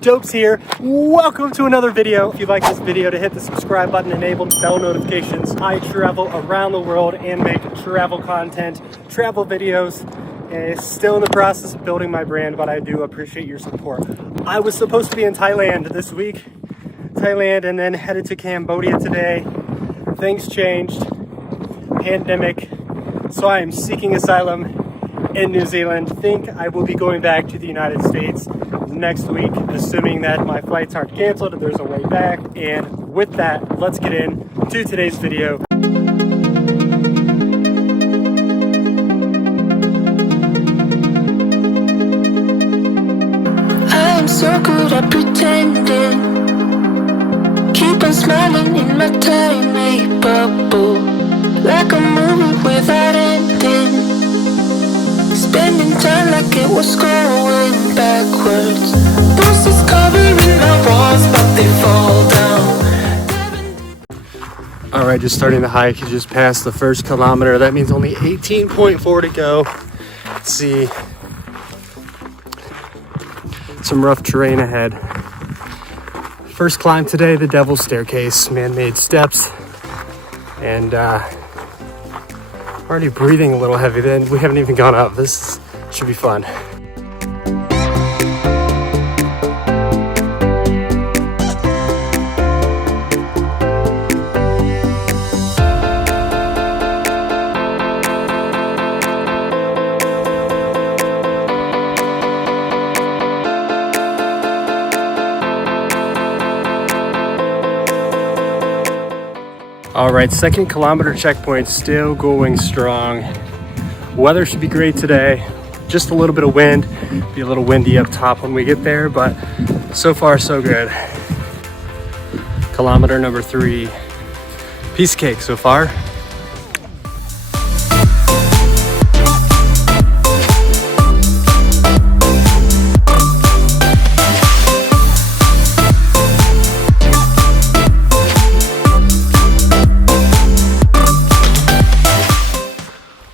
Dopes here. Welcome to another video. If you like this video, to hit the subscribe button, enable bell notifications. I travel around the world and make travel content, travel videos. Still in the process of building my brand, but I do appreciate your support. I was supposed to be in Thailand this week, and then headed to Cambodia today. Things changed, pandemic, so I am seeking asylum in New Zealand. Think I will be going back to the United States next week, assuming that my flights aren't canceled and there's a way back. And with that, let's get into today's video. I'm so good at pretending, keep on smiling in my tiny bubble, like a movie without ending. Spending time like it was going backwards. Bruises covering my walls, but they fall down. Alright, just starting the hike. You just passed the first kilometer. That means only 18.4 to go. Let's see. Some rough terrain ahead. First climb today, the Devil's Staircase, man-made steps. And already breathing a little heavy. Then we haven't even gone up. This should be fun. All right, second kilometer checkpoint, still going strong. Weather should be great today. Just a little bit of wind, be a little windy up top when we get there, but so far so good. Kilometer number 3, piece of cake so far.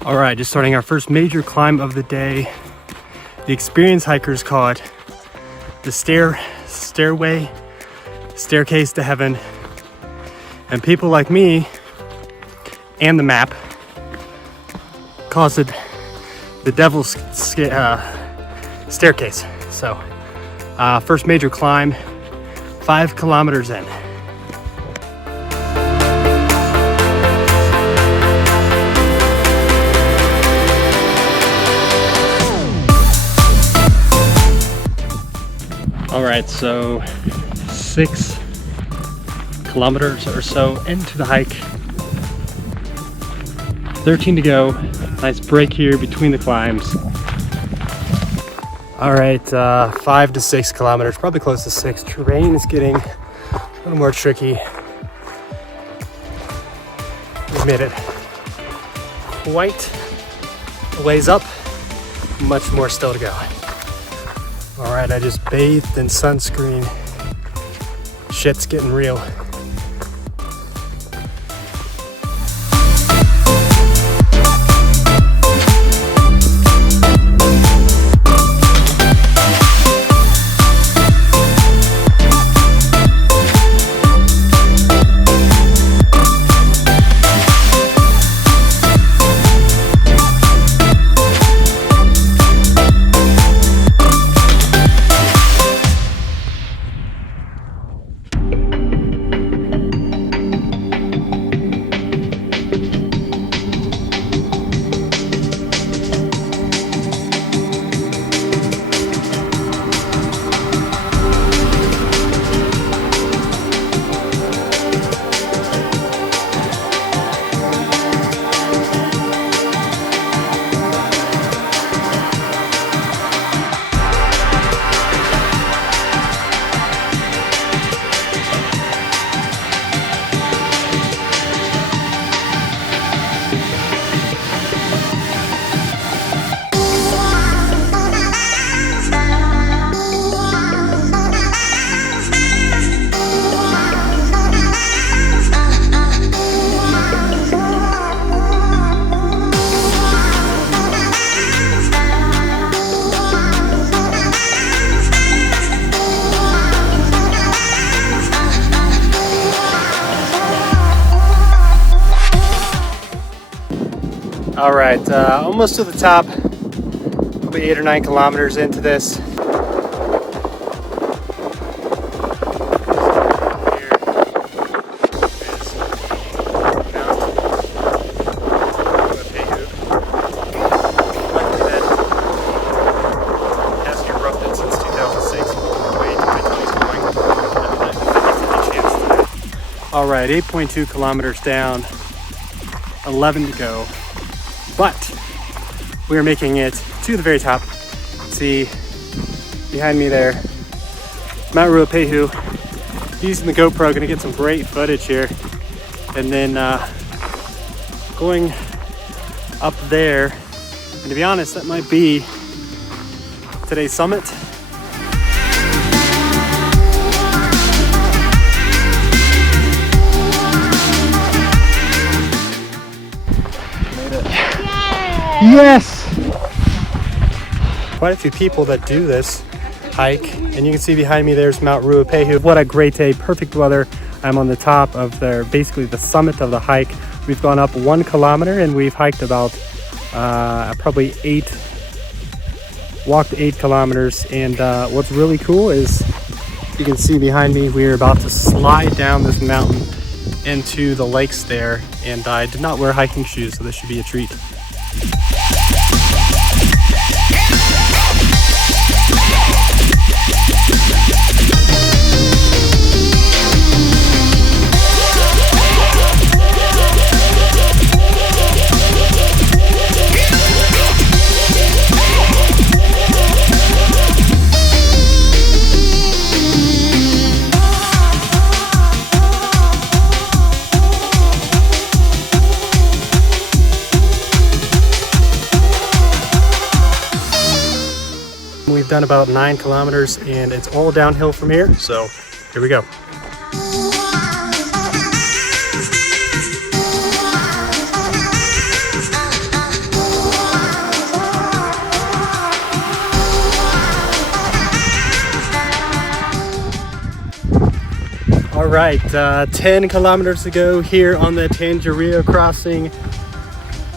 All right, just starting our first major climb of the day. The experienced hikers call it the staircase to heaven. And people like me and the map calls it the Devil's Staircase. So first major climb, 5 kilometers in. All right, so 6 kilometers or so into the hike. 13 to go. Nice break here between the climbs. All right, 5 to 6 kilometers, probably close to 6. Terrain is getting a little more tricky. We've made it quite a ways up. Much more still to go. All right, I just bathed in sunscreen. Shit's getting real. All right, almost to the top. Probably 8 or 9 kilometers into this. All right, 8.2 kilometers down, 11 to go, but we are making it to the very top. See, behind me there, Mount Ruapehu. Using the GoPro, gonna get some great footage here. And then going up there, and to be honest, that might be today's summit. Yes! Quite a few people that do this hike, and you can see behind me there's Mount Ruapehu. What a great day, perfect weather. I'm on the top of basically the summit of the hike. We've gone up 1 kilometer and we've hiked about probably walked 8 kilometers. And what's really cool is you can see behind me, we're about to slide down this mountain into the lakes there. And I did not wear hiking shoes, so this should be a treat. We've done about 9 kilometers and it's all downhill from here, so here we go. All right, 10 kilometers to go here on the Tongariro Crossing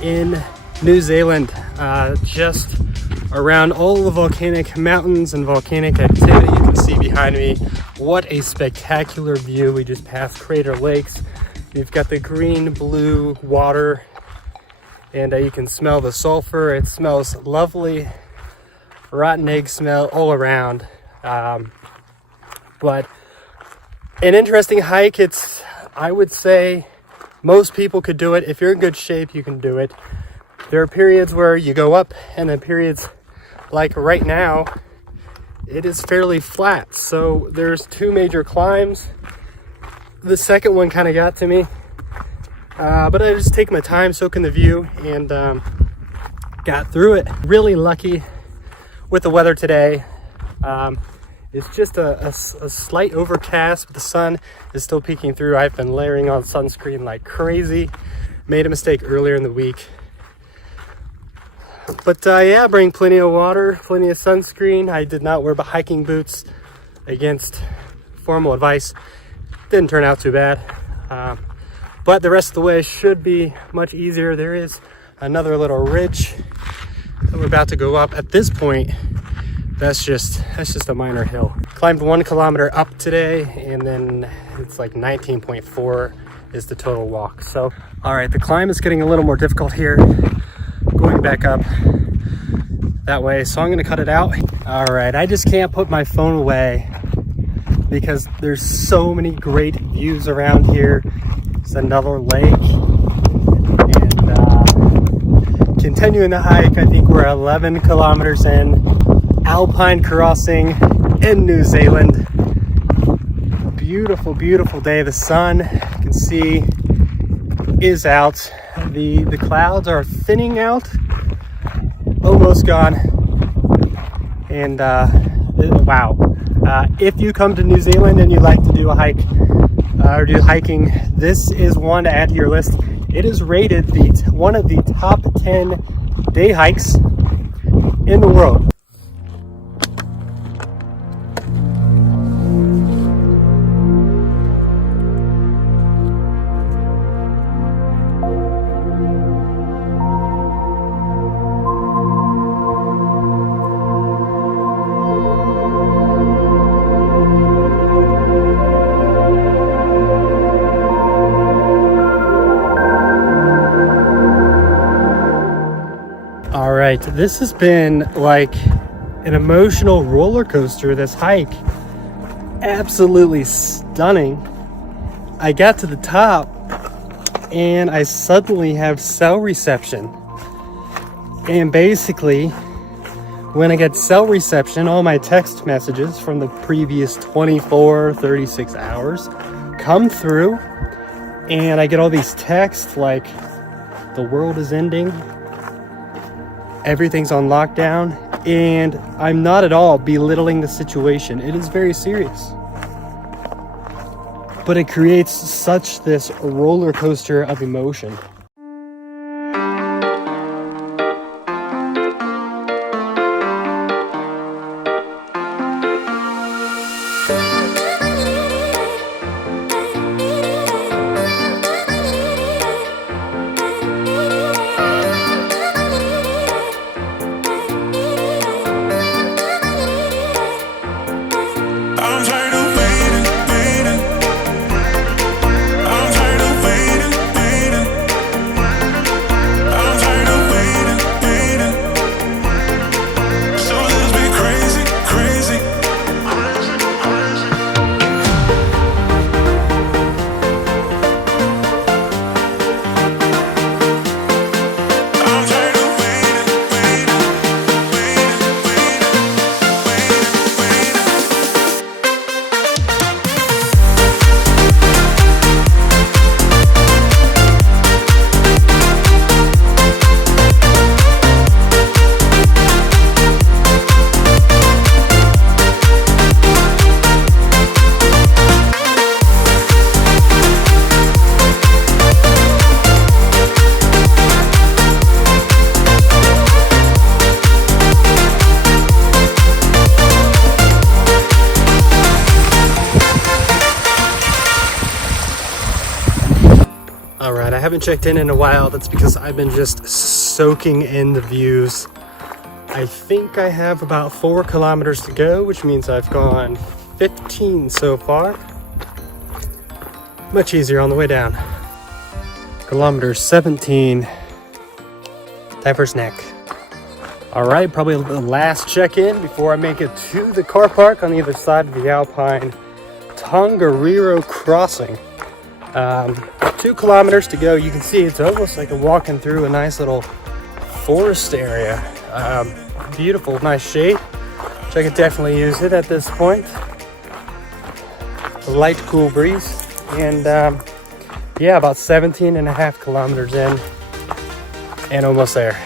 in New Zealand. Just around all the volcanic mountains and volcanic activity. You can see behind me what a spectacular view. We just passed Crater Lakes. You've got the green blue water, and you can smell the sulfur. It smells lovely, rotten egg smell all around. But an interesting hike. I would say most people could do it. If you're in good shape, you can do it. There are periods where you go up, and then periods like right now, it is fairly flat. So there's 2 major climbs. The second one kind of got to me, but I just take my time, soak in the view, and got through it. Really lucky with the weather today. It's just a slight overcast, but the sun is still peeking through. I've been layering on sunscreen like crazy. Made a mistake earlier in the week. But yeah, bring plenty of water, plenty of sunscreen. I did not wear hiking boots against formal advice. Didn't turn out too bad. But the rest of the way should be much easier. There is another little ridge that we're about to go up. At this point, that's just a minor hill. Climbed 1 kilometer up today, and then it's like 19.4 is the total walk. So, all right, the climb is getting a little more difficult here. Going back up that way, so I'm gonna cut it out. All right, I just can't put my phone away because there's so many great views around here. It's another lake, and continuing the hike. I think we're 11 kilometers in. Alpine Crossing in New Zealand. Beautiful, beautiful day. The sun, you can see, is out. The clouds are thinning out, almost gone. And wow, if you come to New Zealand and you like to do a hike or do hiking, this is one to add to your list. It is rated one of the top 10 day hikes in the world. right, this has been like an emotional roller coaster, this hike. Absolutely stunning. I got to the top and I suddenly have cell reception. And basically, when I get cell reception, all my text messages from the previous 24, 36 hours come through, and I get all these texts like, the world is ending, everything's on lockdown, and I'm not at all belittling the situation. It is very serious. But it creates such this roller coaster of emotion. Alright, I haven't checked in a while. That's because I've been just soaking in the views. I think I have about 4 kilometers to go, which means I've gone 15 so far. Much easier on the way down. Kilometer 17. Diver's Neck. Alright, probably the last check-in before I make it to the car park on the other side of the Alpine. Tongariro Crossing. 2 kilometers to go. You can see it's almost like I'm walking through a nice little forest area. Beautiful, nice shade, which I could definitely use it at this point. A light, cool breeze, and yeah, about 17.5 kilometers in, and almost there.